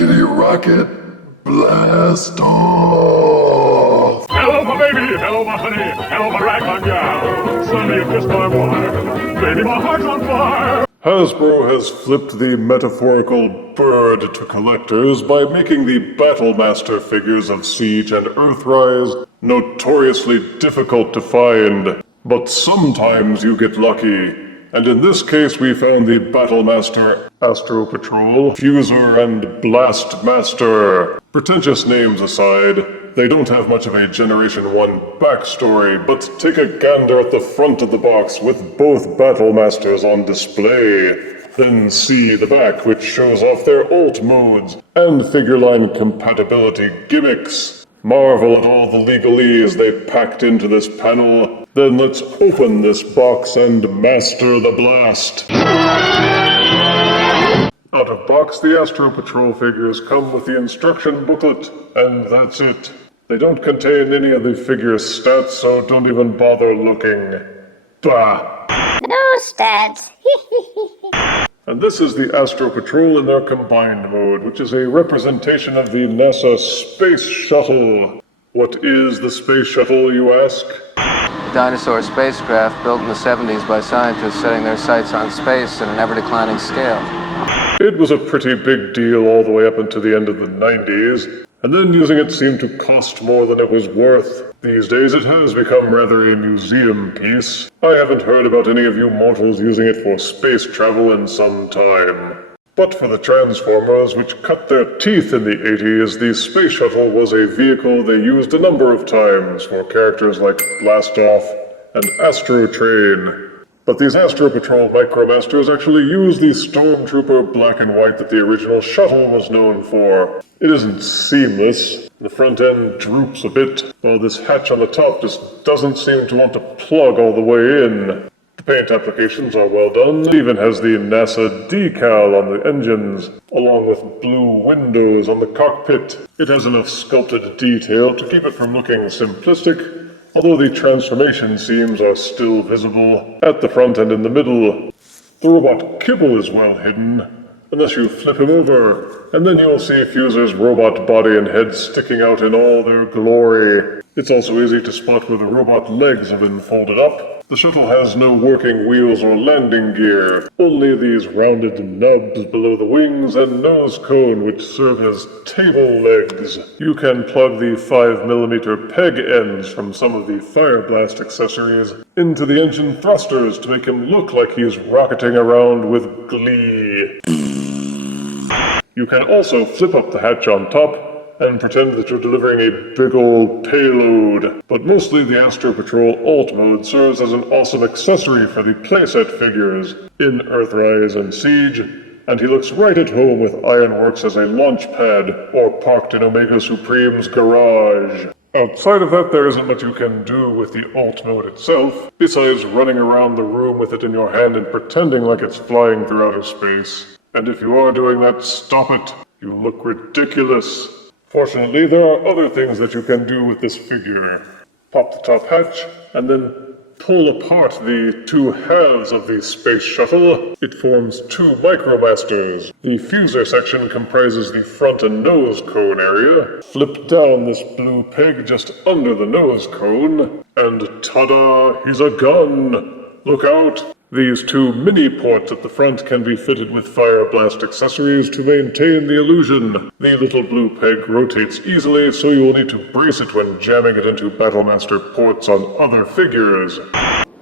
Rickety rocket, blast off! Hello, my baby! Hello, my honey! Hello, my ragtime gal! Sonny, you kissed my wife! Baby, my heart's on fire! Hasbro has flipped the metaphorical bird to collectors by making the Battlemaster figures of Siege and Earthrise notoriously difficult to find. But sometimes you get lucky, and in this case we found the Battlemaster, Astro Patrol, Fuzer, and Blastmaster. Pretentious names aside, they don't have much of a Generation 1 backstory, but take a gander at the front of the box with both Battlemasters on display. Then see the back, which shows off their alt modes and figure line compatibility gimmicks. Marvel at all the legalese they packed into this panel. Then let's open this box and master the blast. Out of box, the Astro Patrol figures come with the instruction booklet, and that's it. They don't contain any of the figure's stats, so don't even bother looking. Bah! No stats. And this is the Astro Patrol in their combined mode, which is a representation of the NASA Space Shuttle. What is the Space Shuttle, you ask? A dinosaur spacecraft built in the 70s by scientists setting their sights on space at an ever-declining scale. It was a pretty big deal all the way up until the end of the 90s, and then using it seemed to cost more than it was worth. These days it has become rather a museum piece. I haven't heard about any of you mortals using it for space travel in some time. But for the Transformers, which cut their teeth in the 80s, the Space Shuttle was a vehicle they used a number of times for characters like Blastoff and Astro Train. But these Astro Patrol Micromasters actually use the Stormtrooper black and white that the original Shuttle was known for. It isn't seamless. The front end droops a bit, while this hatch on the top just doesn't seem to want to plug all the way in. The paint applications are well done. It even has the NASA decal on the engines, along with blue windows on the cockpit. It has enough sculpted detail to keep it from looking simplistic, although the transformation seams are still visible at the front and in the middle. The robot Kibble is well hidden, unless you flip him over, and then you'll see Fuzer's robot body and head sticking out in all their glory. It's also easy to spot where the robot legs have been folded up. The shuttle has no working wheels or landing gear, only these rounded nubs below the wings and nose cone which serve as table legs. You can plug the 5mm peg ends from some of the Fire Blast accessories into the engine thrusters to make him look like he's rocketing around with glee. You can also flip up the hatch on top and pretend that you're delivering a big old payload. But mostly the Astro Patrol alt mode serves as an awesome accessory for the playset figures in Earthrise and Siege, and he looks right at home with Ironworks as a launch pad or parked in Omega Supreme's garage. Outside of that, there isn't much you can do with the alt mode itself, besides running around the room with it in your hand and pretending like it's flying through outer space. And if you are doing that, stop it. You look ridiculous. Fortunately, there are other things that you can do with this figure. Pop the top hatch, and then pull apart the two halves of the Space Shuttle. It forms two Micromasters. The Fuzer section comprises the front and nose cone area. Flip down this blue peg just under the nose cone, and ta-da, he's a gun! Look out! These two mini ports at the front can be fitted with Fire Blast accessories to maintain the illusion. The little blue peg rotates easily, so you will need to brace it when jamming it into Battlemaster ports on other figures.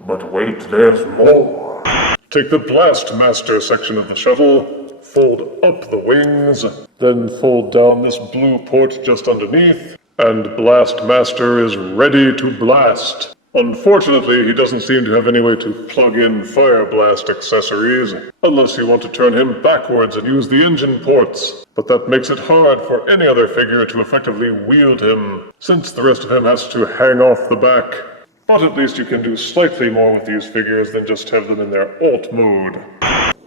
But wait, there's more. Take the Blastmaster section of the shuttle, fold up the wings, then fold down this blue port just underneath, and Blastmaster is ready to blast. Unfortunately, he doesn't seem to have any way to plug in Fire Blast accessories, unless you want to turn him backwards and use the engine ports. But that makes it hard for any other figure to effectively wield him, since the rest of him has to hang off the back. But at least you can do slightly more with these figures than just have them in their alt mode.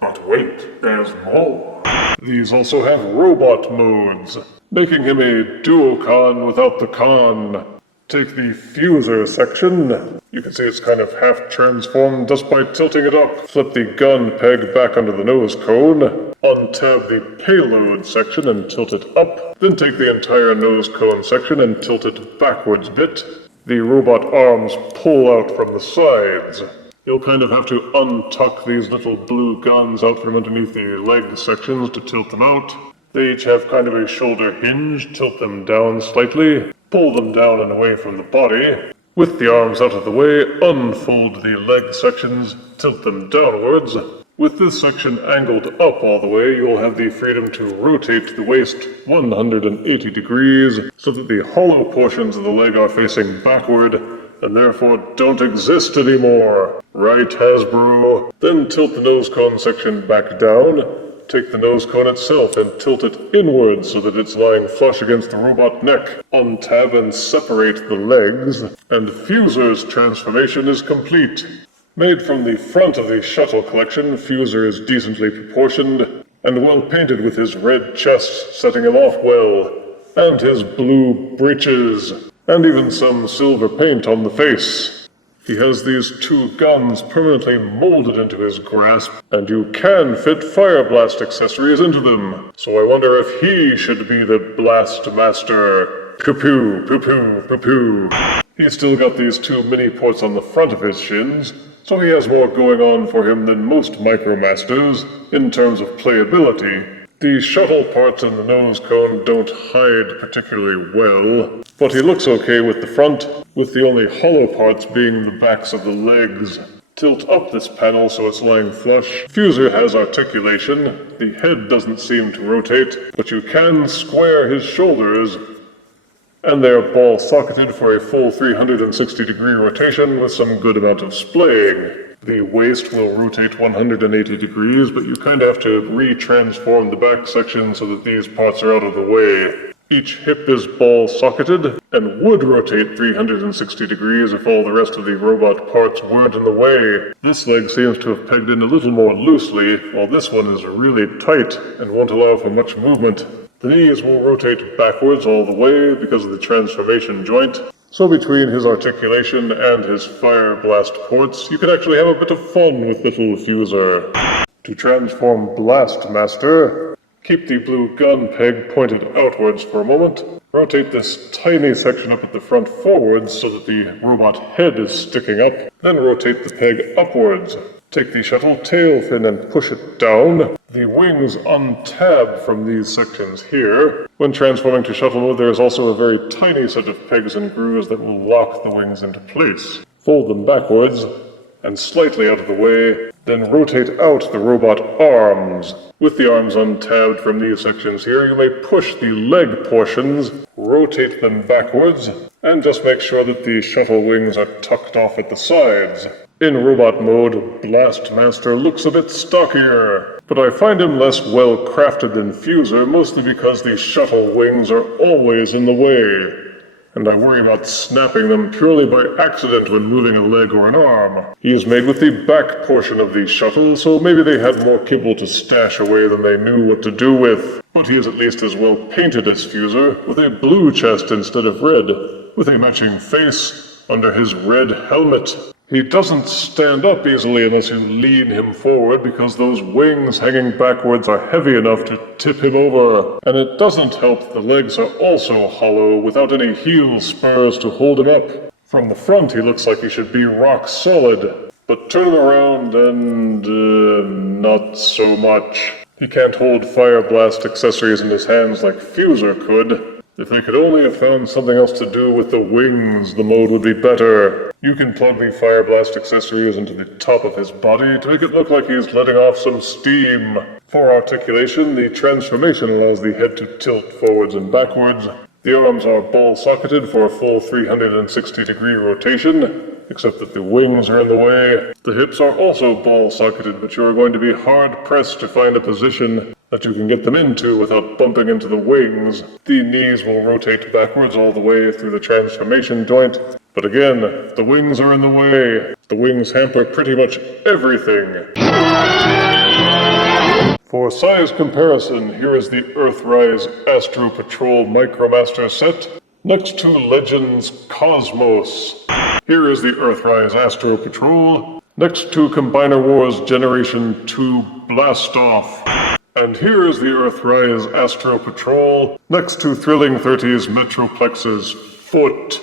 But wait, there's more. These also have robot modes, making him a duocon without the con. Take the Fuzer section. You can see it's kind of half transformed just by tilting it up. Flip the gun peg back under the nose cone. Untab the payload section and tilt it up, then take the entire nose cone section and tilt it backwards a bit. The robot arms pull out from the sides. You'll kind of have to untuck these little blue guns out from underneath the leg sections to tilt them out. They each have kind of a shoulder hinge. Tilt them down slightly, pull them down and away from the body. With the arms out of the way, unfold the leg sections, tilt them downwards. With this section angled up all the way, you'll have the freedom to rotate the waist 180 degrees so that the hollow portions of the leg are facing backward and therefore don't exist anymore. Right, Hasbro? Then tilt the nose cone section back down. Take the nose cone itself and tilt it inwards so that it's lying flush against the robot neck. Untab and separate the legs, and Fuzer's transformation is complete. Made from the front of the Shuttle collection, Fuzer is decently proportioned and well painted with his red chest setting him off well, and his blue breeches, and even some silver paint on the face. He has these two guns permanently molded into his grasp, and you can fit fire blast accessories into them. So I wonder if he should be the blast master. Poo-poo, poo-poo, poo-poo. He's still got these two mini ports on the front of his shins, so he has more going on for him than most Micromasters in terms of playability. The shuttle parts in the nose cone don't hide particularly well, but he looks okay with the front, with the only hollow parts being the backs of the legs. Tilt up this panel so it's lying flush. Fuzer has articulation. The head doesn't seem to rotate, but you can square his shoulders, and they're ball-socketed for a full 360-degree rotation with some good amount of splaying. The waist will rotate 180 degrees, but you kind of have to re-transform the back section so that these parts are out of the way. Each hip is ball-socketed and would rotate 360 degrees if all the rest of the robot parts weren't in the way. This leg seems to have pegged in a little more loosely, while this one is really tight and won't allow for much movement. The knees will rotate backwards all the way because of the transformation joint. So between his articulation and his fire blast ports, you can actually have a bit of fun with little Fuzer. To transform Blast Master, keep the blue gun peg pointed outwards for a moment. Rotate this tiny section up at the front forwards so that the robot head is sticking up. Then rotate the peg upwards. Take the shuttle tail fin and push it down. The wings untab from these sections here. When transforming to shuttle mode, there is also a very tiny set of pegs and grooves that will lock the wings into place. Fold them backwards and slightly out of the way, then rotate out the robot arms. With the arms untabbed from these sections here, you may push the leg portions, rotate them backwards, and just make sure that the shuttle wings are tucked off at the sides. In robot mode, Blast Master looks a bit stockier, but I find him less well crafted than Fuzer, mostly because the shuttle wings are always in the way, and I worry about snapping them purely by accident when moving a leg or an arm. He is made with the back portion of the shuttle, so maybe they had more kibble to stash away than they knew what to do with. But he is at least as well painted as Fuzer, with a blue chest instead of red, with a matching face under his red helmet. He doesn't stand up easily unless you lean him forward because those wings hanging backwards are heavy enough to tip him over. And it doesn't help the legs are also hollow without any heel spurs to hold him up. From the front he looks like he should be rock solid, but turn him around and not so much. He can't hold fire blast accessories in his hands like Fuzer could. If they could only have found something else to do with the wings, the mode would be better. You can plug the fire blast accessories into the top of his body to make it look like he's letting off some steam. For articulation, the transformation allows the head to tilt forwards and backwards. The arms are ball-socketed for a full 360-degree rotation, except that the wings are in the way. The hips are also ball-socketed, but you are going to be hard-pressed to find a position that you can get them into without bumping into the wings. The knees will rotate backwards all the way through the transformation joint, but again, the wings are in the way. The wings hamper pretty much everything. For size comparison, here is the Earthrise Astro Patrol Micromaster set next to Legends Cosmos. Here is the Earthrise Astro Patrol next to Combiner Wars Generation 2 Blastoff. And here is the Earthrise Astro Patrol next to Thrilling 30's Metroplex's foot.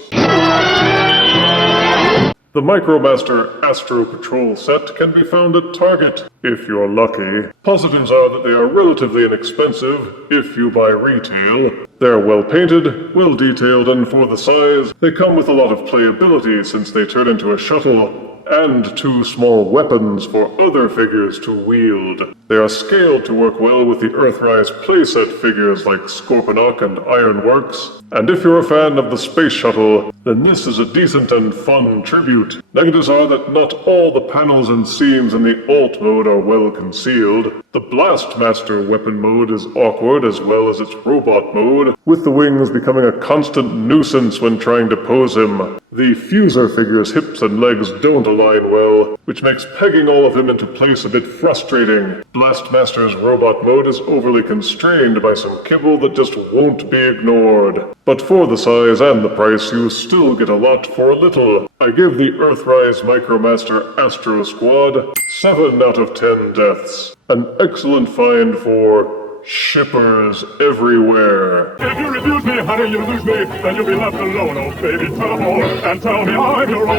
The MicroMaster Astro Patrol set can be found at Target, if you're lucky. Positives are that they are relatively inexpensive if you buy retail. They're well painted, well detailed, and for the size, they come with a lot of playability since they turn into a shuttle, and 2 small weapons for other figures to wield. They are scaled to work well with the Earthrise playset figures like Scorponok and Ironworks, and if you're a fan of the Space Shuttle, then this is a decent and fun tribute. Negatives are that not all the panels and seams in the alt mode are well concealed. The Blastmaster weapon mode is awkward as well as its robot mode, with the wings becoming a constant nuisance when trying to pose him. The Fuzer figure's hips and legs don't align well, which makes pegging all of him into place a bit frustrating. Blastmaster's robot mode is overly constrained by some kibble that just won't be ignored. But for the size and the price, you still get a lot for a little. I give the Earthrise MicroMaster Astro Squad 7 out of 10 deaths. An excellent find for shippers everywhere. If you refuse me, honey, you lose me. Then you'll be left alone, oh baby. Tell them all and tell me I'm your own.